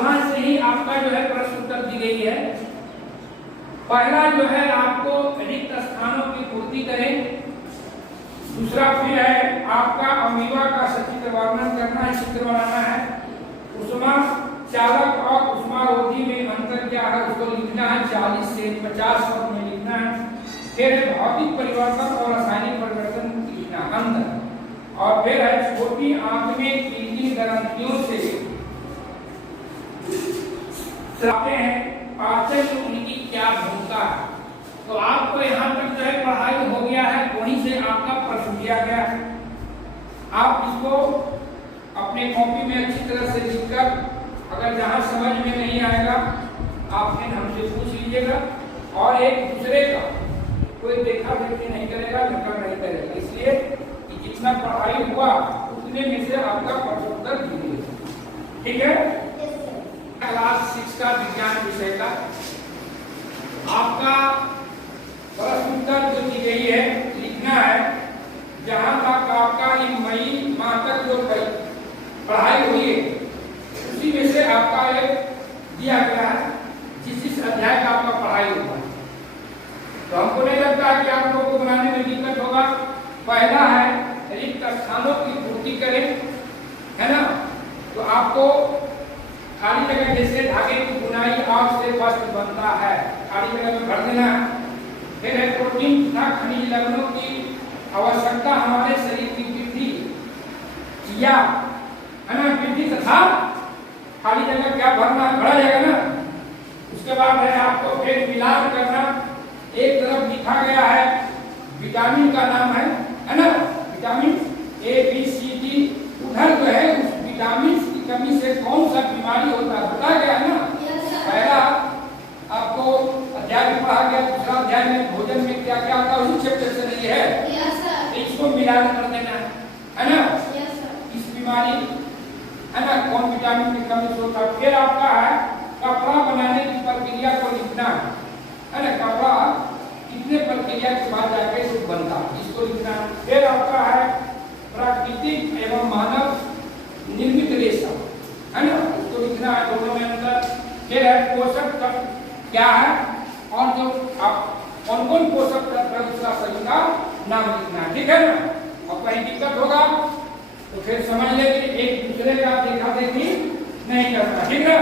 वहां से ही आपका जो है प्रश्न उत्तर दी गई है। पहला जो है आपको रिक्त स्थानों की पूर्ति करें। दूसरा फिर है आपका अमीबा का सचित्र वर्णन करना है, चित्र बनाना है। ऊष्मा चालक और ऊष्मारोधी में अंतर क्या है उसको लिखना है, 40 से 50 शब्द में लिखना है। फिर है भौतिक परिवर्तन और रासायनिक परिवर्तन लिखना अंतर। और फिर है छोटी आंत में किन ग्रंथियों से स्रावते हैं, पाचन में उनकी क्या भूमिका है। तो आपको यहाँ तक जो है पढ़ाई हो गया है, वहीं से आपका प्रश्न दिया गया है। आप इसको अपने कॉपी में अच्छी तरह से लिखकर, अगर जहाँ समझ में नहीं आएगा आप फिर हमसे पूछ लीजिएगा। और एक दूसरे का कोई देखा देखी नहीं करेगा, नकल नहीं करेगा, इसलिए कि जितना पढ़ाई हुआ उतने में से आपका प्रश्न उत्तर दीजिए। ठीक है। क्लास 6 का विज्ञान विषय का आपका प्रश्न उत्तर जो दी गई है लिखना है। जहां तक आपका मई माह तक जो पढ़ाई हुई है उसी में से आपका एक दिया गया है जिस अध्याय का आपका पढ़ाई हुआ है। तो हमको नहीं लगता कि आप लोगों को बनाने में दिक्कत होगा। पहला है रिक्त स्थानों की पूर्ति करें, है ना। तो आपको खाली जगह जैसे धागे की बुनाई आग से वस्त्र बनता है, खाली जगह में भर देना। फिर है प्रोटीन तथा खनिज लवणों की आवश्यकता हमारे शरीर की वृद्धि या है ना, वृद्धि तथा खाली जगह क्या भरना है, भरा जाएगा ना। उसके बाद है आपको फिर मिलान करना। एक तरफ लिखा गया है विटामिन का नाम है ना, vitamin A B C D. उधर जो है उस विटामिन की कमी से कौन सा बीमारी होता है बताया गया है ना। पहला आपको अध्याय में पढ़ा गया, दूसरा अध्याय में भोजन में क्या क्या आता है उसी चैप्टर से नहीं है। इसको मिलान कर देना है ना। इस बीमारी है ना कौन विटामिन की कमी से होता है। फिर आपका है कपड़ा बनाने की प्रक्रिया को लिखना है ना। कपड़ा कितने प्रक्रिया के बाद जाके जो बनता है इसको लिखना है। फिर आपका है प्राकृतिक एवं मानव निर्मित रेशा है ना, इसको लिखना है दोनों में अंतर। फिर है पोषक तत्व क्या है और जो आप कौन कौन पोषक तत्व है उसका सही का नाम लिखना है। ठीक है ना। और कहीं दिक्कत होगा तो फिर समझ ले कि एक दूसरे का देखा देखी नहीं करना। ठीक है।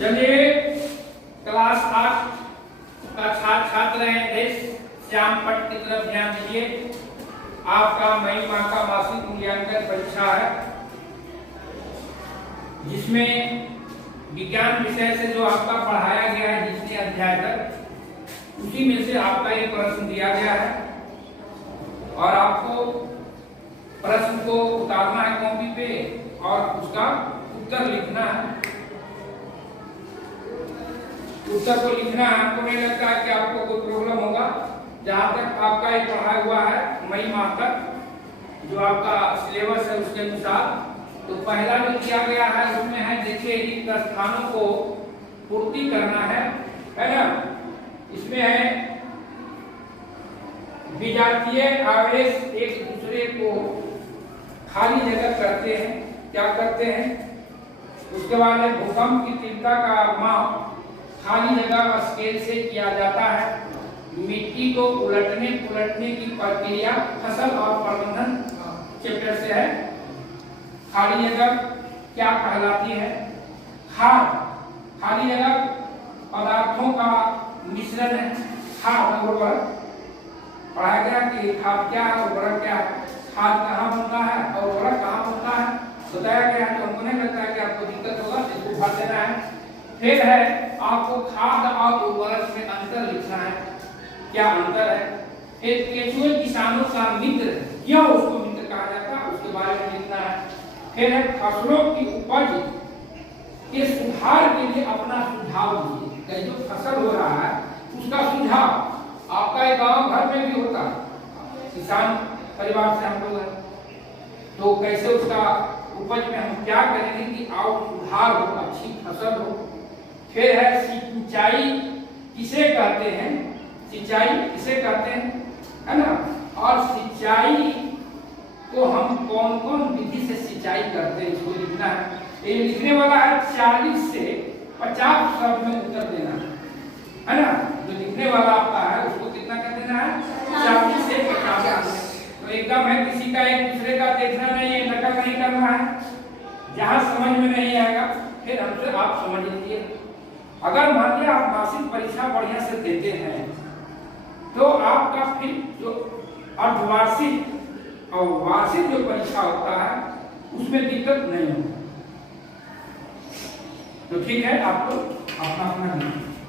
चलिए क्लास 8 का छात्र हैं श्याम पट की तरफ ध्यान दीजिए। आपका मई माह का मासिक मूल्यांकन परीक्षा है जिसमें विज्ञान विषय से जो आपका पढ़ाया गया है जितने अध्याय तक उसी में से आपका ये प्रश्न दिया गया है। और आपको प्रश्न को उतारना है कॉपी पे और उसका उत्तर लिखना है। उत्तर को लिखना है। हमको नहीं लगता है कि आपको कोई प्रॉब्लम होगा। जहाँ तक आपका ये पढ़ा हुआ है मई माह तक जो आपका सिलेबस है उसके अनुसार, तो पहला जो किया गया है उसमें है देखिए रिक्त स्थानों को पूर्ति करना है ना। इसमें है विजातीय आवेश एक दूसरे को खाली जगह करते हैं, क्या करते हैं। उसके बाद है भूकंप की तीव्रता का माप खाली जगह स्केल से किया जाता है। मिट्टी को उलटने पुलटने की प्रक्रिया फसल और प्रबंधन चैप्टर से है। खाली जगह क्या कहलाती है। खाद खाली जगह पदार्थों का मिश्रण है। खाद उर्वरक पढ़ाया गया कि खाद क्या है, उर्वरक क्या है, खाद कहाँ बनता है और उर्वरक कहाँ बनता है बताया गया है। तो हमको नहीं लगता है कि आपको दिक्कत होगा, इसको भर देना है। फिर है आपको खाद और उर्वरक में अंतर लिखना है, क्या अंतर है। फिर केंचुए किसानों का मित्र क्यों उसको मित्र कहा जाता है उसके बारे में लिखना है। फिर है फसलों की उपज के सुधार के लिए अपना सुझाव दीजिए। जो फसल हो रहा है उसका सुझाव आपका एक गांव घर में भी होता है, किसान परिवार से हम लोग हैं, तो कैसे उसका उपज में हम क्या करेंगे कि और सुधार हो, अच्छी फसल हो। फिर है सिंचाई किसे कहते हैं, सिंचाई किसे कहते हैं है ना। और सिंचाई को हम कौन कौन विधि से सिंचाई करते हैं, इसको लिखना है। ये लिखने वाला है 40 से 50 शब्द में उत्तर देना है ना। जो लिखने वाला आपका है उसको कितना कर देना है, 40 से 50। तो एकदम है, किसी का एक दूसरे का देखना नहीं है, नकल नहीं करना है। जहां समझ में नहीं आएगा फिर हमसे आप समझ लीजिए। अगर मान लिया आप मासिक परीक्षा बढ़िया से देते हैं तो आपका फिर जो अर्धवार्षिक और वार्षिक जो परीक्षा होता है उसमें दिक्कत नहीं होगी। तो ठीक है, आप लोग अपना अपना